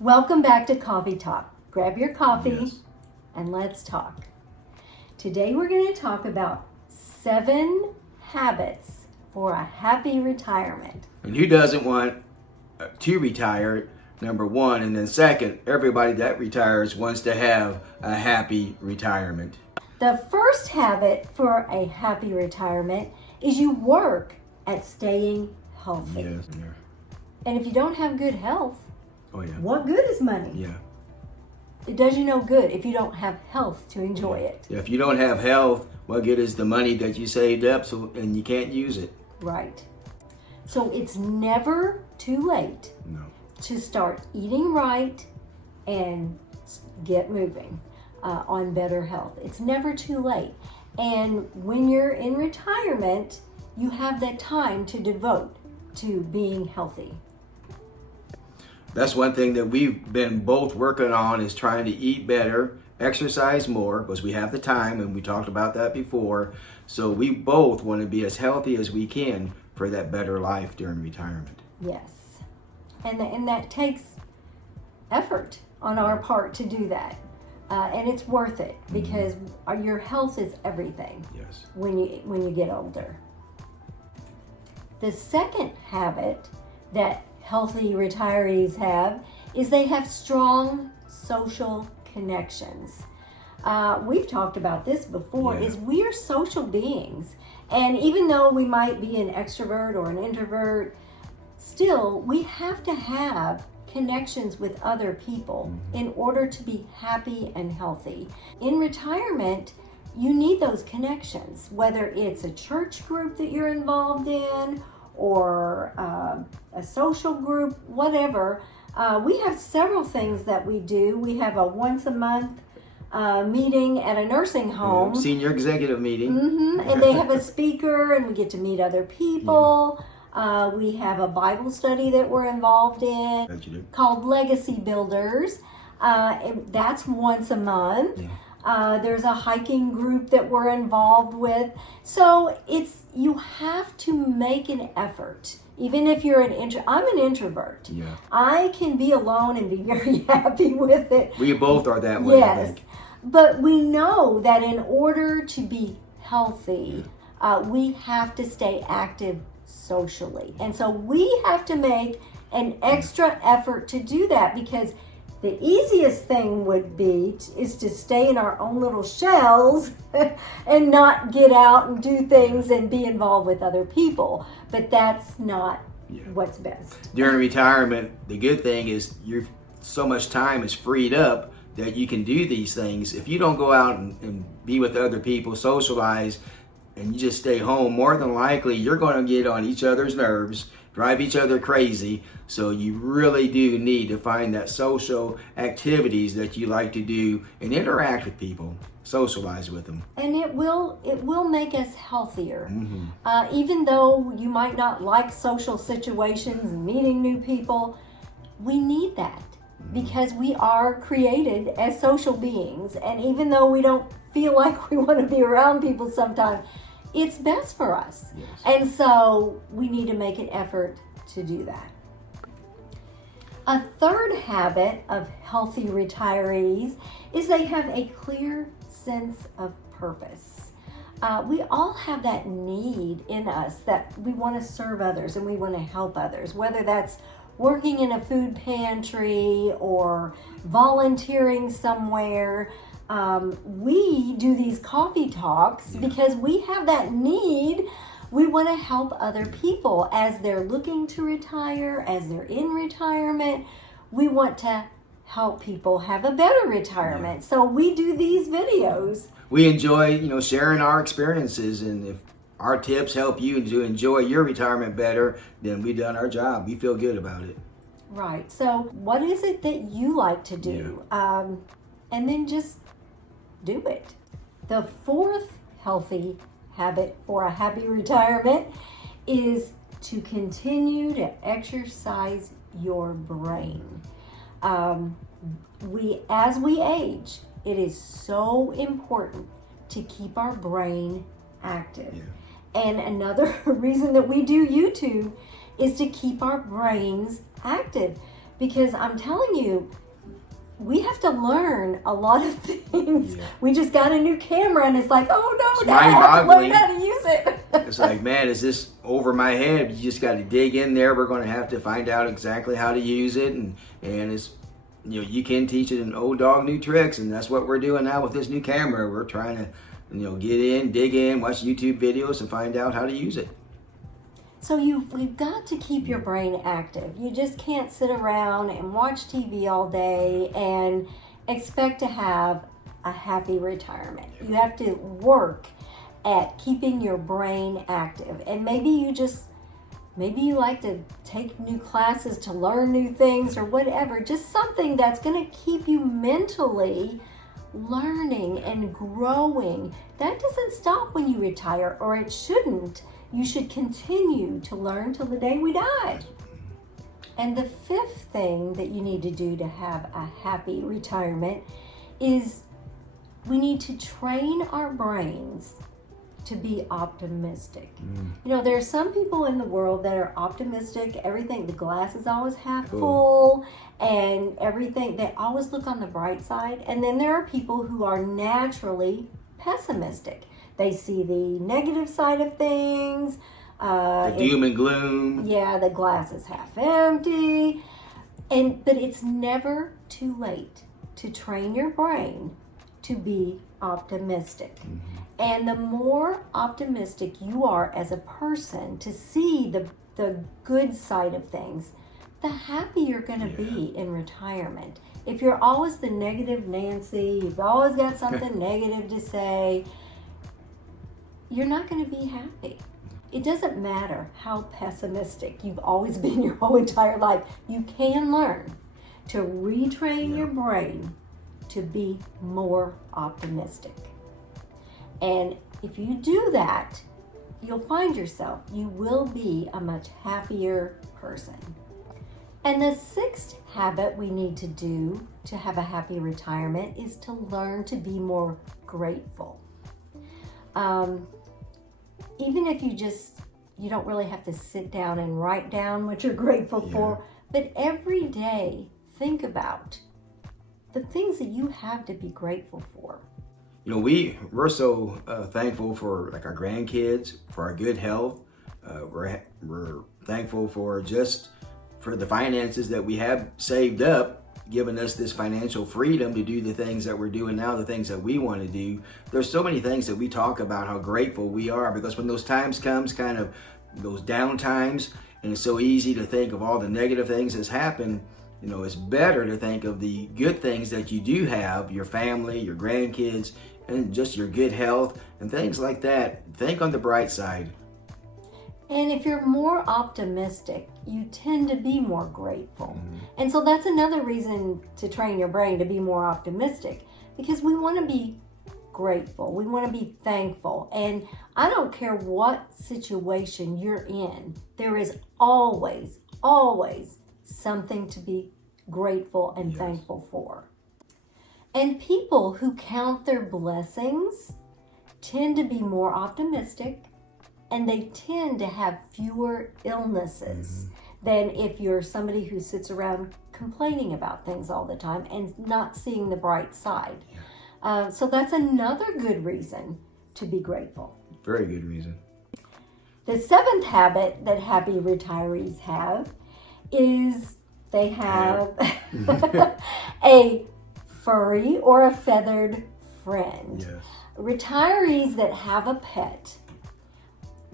Welcome back to Coffee Talk. Grab your coffee Yes. and let's talk. Today we're going to talk about 7 habits for a happy retirement. And who doesn't want to retire, number one, and then second, everybody that retires wants to have a happy retirement. The first habit for a happy retirement is you work at staying healthy. Yes. And if you don't have good health, Oh yeah. what good is money? Yeah. It does you no good if you don't have health to enjoy it. Yeah, if you don't have health, what good is the money that you saved up and you can't use it? Right. So it's never too late No. to start eating right and get moving on better health. It's never too late. And when you're in retirement, you have that time to devote to being healthy. That's one thing that we've been both working on, is trying to eat better, exercise more, because we have the time, and we talked about that before. So we both want to be as healthy as we can for that better life during retirement. Yes. And that takes effort on our part to do that. And it's worth it because your health is everything Yes. when you get older. The second habit that healthy retirees have is they have strong social connections. We've talked about this before, Yeah. is we are social beings. And even though we might be an extrovert or an introvert, still we have to have connections with other people in order to be happy and healthy. In retirement, you need those connections, whether it's a church group that you're involved in or a social group, whatever. We have several things that we do. We have a once a month meeting at a nursing home. Senior executive meeting. And they have a speaker and we get to meet other people. We have a Bible study that we're involved in That you do. called Legacy Builders. And that's once a month. Yeah. There's a hiking group that we're involved with. So you have to make an effort. Even if you're I'm an introvert. Yeah. I can be alone and be very happy with it. We both are that way, I Yes. think. But we know that in order to be healthy, we have to stay active socially. And so we have to make an extra effort to do that, because the easiest thing is to stay in our own little shells and not get out and do things and be involved with other people. But that's not what's best. During retirement, the good thing is so much time is freed up that you can do these things. If you don't go out and be with other people, socialize, and you just stay home, more than likely you're going to get on each other's nerves, drive each other crazy. So you really do need to find that social activities that you like to do and interact with people, socialize with them. And it will make us healthier. Even though you might not like social situations and meeting new people, we need that because we are created as social beings. And even though we don't feel like we want to be around people sometimes, it's best for us. Yes. And so we need to make an effort to do that. A third habit of healthy retirees is they have a clear sense of purpose. We all have that need in us that we want to serve others and we want to help others, whether that's working in a food pantry or volunteering somewhere. We do these coffee talks because we have that need. We want to help other people as they're looking to retire, as they're in retirement. We want to help people have a better retirement. So we do these videos. We enjoy, sharing our experiences, and if our tips help you to enjoy your retirement better, then we've done our job. We feel good about it. Right. So what is it that you like to do? And then just do it. The fourth healthy habit for a happy retirement is to continue to exercise your brain. As we age, it is so important to keep our brain active. And another reason that we do YouTube is to keep our brains active, because I'm telling you, we have to learn a lot of things. Yeah. We just got a new camera and it's like, oh no, It's now I have to learn mind-boggling. how to use it. It's like, man, is this over my head? You just got to dig in there. We're going to have to find out exactly how to use it, and it's, you can teach it an old dog new tricks, and that's what we're doing now with this new camera. We're trying to, get in, dig in, watch YouTube videos, and find out how to use it. So we've got to keep your brain active. You just can't sit around and watch TV all day and expect to have a happy retirement. You have to work at keeping your brain active. And maybe you like to take new classes to learn new things or whatever. Just something that's going to keep you mentally learning and growing. That doesn't stop when you retire, or it shouldn't. You should continue to learn till the day we die. And the fifth thing that you need to do to have a happy retirement is we need to train our brains to be optimistic. There are some people in the world that are optimistic. Everything, the glass is always half full, and everything, they always look on the bright side. And then there are people who are naturally pessimistic. They see the negative side of things. The doom and gloom. Yeah, the glass is half empty. But it's never too late to train your brain to be optimistic. And the more optimistic you are as a person to see the good side of things, the happier you're going to be in retirement. If you're always the negative Nancy, you've always got something negative to say, you're not going to be happy. It doesn't matter how pessimistic you've always been your whole entire life. You can learn to retrain your brain to be more optimistic. And if you do that, you'll find yourself, you will be a much happier person. And the sixth habit we need to do to have a happy retirement is to learn to be more grateful. Even if you don't really have to sit down and write down what you're grateful for, but every day think about the things that you have to be grateful for. We're so thankful for our grandkids, for our good health. We're thankful for the finances that we have saved up, giving us this financial freedom to do the things that we're doing now, the things that we want to do. There's so many things that we talk about how grateful we are, because when those times comes, kind of those down times, and it's so easy to think of all the negative things that's happened, it's better to think of the good things that you do have, your family, your grandkids, and just your good health and things like that. Think on the bright side. And if you're more optimistic, you tend to be more grateful. And so that's another reason to train your brain to be more optimistic, because we want to be grateful. We want to be thankful. And I don't care what situation you're in, there is always something to be grateful and thankful for. And people who count their blessings tend to be more optimistic, and they tend to have fewer illnesses than if you're somebody who sits around complaining about things all the time and not seeing the bright side. So that's another good reason to be grateful. Very good reason. The seventh habit that happy retirees have is they have a furry or a feathered friend. Yes. Retirees that have a pet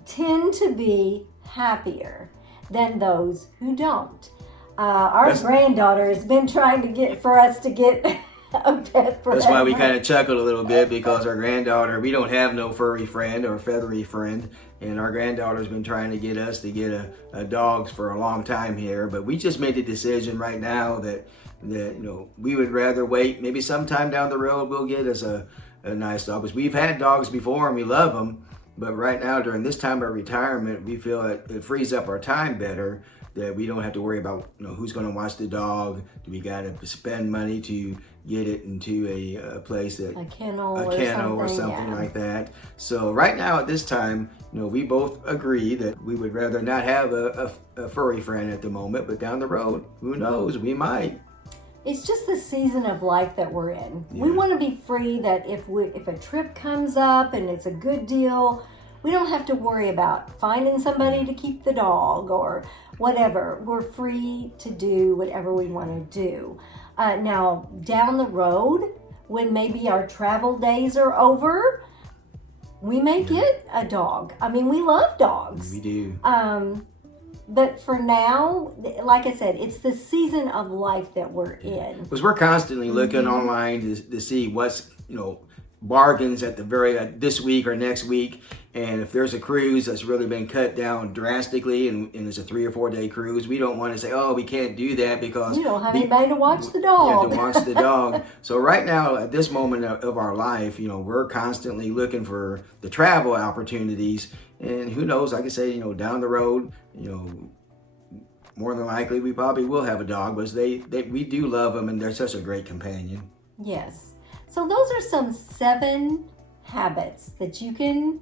tend to be happier than those who don't. Our granddaughter has been trying to get us to get a pet for That's why we kind of chuckled a little bit, because our granddaughter, we don't have no furry friend or feathery friend, and our granddaughter's been trying to get us to get a dog for a long time here. But we just made the decision right now that we would rather wait. Maybe sometime down the road we'll get us a nice dog, because we've had dogs before and we love them. But right now, during this time of retirement, we feel it frees up our time better that we don't have to worry about, who's going to watch the dog. Do we got to spend money to get it into a place that a kennel or something yeah. like that. So right now at this time, we both agree that we would rather not have a furry friend at the moment, but down the road, who knows, we might. It's just the season of life that we're in. Yeah. We want to be free that if a trip comes up and it's a good deal, we don't have to worry about finding somebody to keep the dog or whatever. We're free to do whatever we want to do. Now, down the road, when maybe our travel days are over, we may get a dog. I mean, we love dogs. We do. But for now, like I said, it's the season of life that we're in. Because we're constantly looking online to see what's, bargains at the this week or next week. And if there's a cruise that's really been cut down drastically and it's a 3 or 4 day cruise, we don't want to say, oh, we can't do that because you don't have anybody to watch the dog. Yeah, to watch the dog. So right now, at this moment of our life, we're constantly looking for the travel opportunities. And who knows, like I say, down the road, more than likely we probably will have a dog, but we do love them and they're such a great companion. Yes. So those are some 7 habits that you can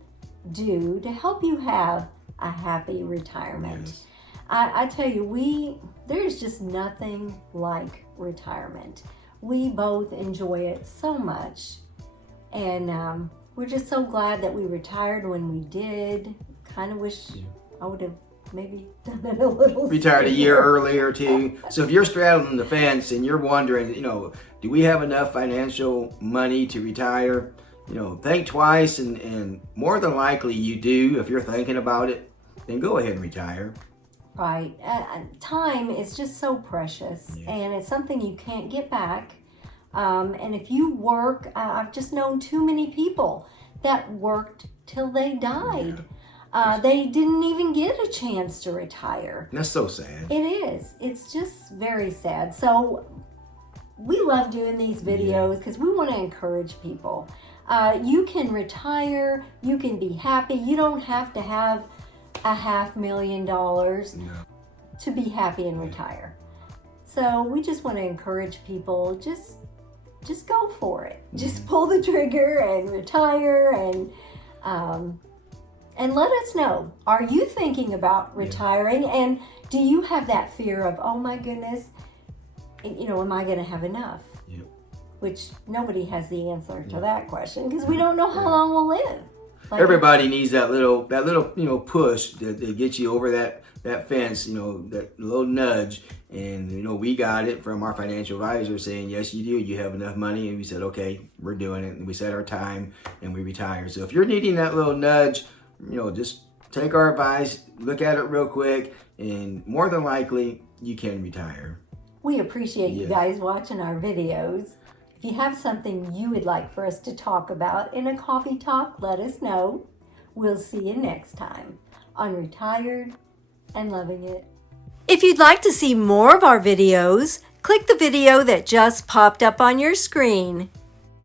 do to help you have a happy retirement. Yes. I tell you, there's just nothing like retirement. We both enjoy it so much. And we're just so glad that we retired when we did. Kind of wish I would have maybe done it a little retired a year earlier too. So if you're straddling the fence and you're wondering, do we have enough financial money to retire? Think twice, and more than likely you do. If you're thinking about it, then go ahead and retire. Right. Time is just so precious, and it's something you can't get back. And if you work, I've just known too many people that worked till they died. They didn't even get a chance to retire. That's so sad. It is. It's just very sad. So we love doing these videos because we want to encourage people. You can retire. You can be happy. You don't have to have $500,000 to be happy and retire. So we just want to encourage people. Just go for it. Just pull the trigger and retire and let us know. Are you thinking about retiring? And do you have that fear of, oh my goodness, am I going to have enough? Yep. Which nobody has the answer to that question because we don't know how long we'll live. Everybody needs that little push that gets you over that fence, that little nudge. And we got it from our financial advisor saying, yes, you do. You have enough money. And we said, okay, we're doing it. And we set our time and we retired. So if you're needing that little nudge, just take our advice, look at it real quick, and more than likely you can retire. We appreciate you guys watching our videos. If you have something you would like for us to talk about in a coffee talk, let us know. We'll see you next time on Retired and Loving It. If you'd like to see more of our videos, click the video that just popped up on your screen.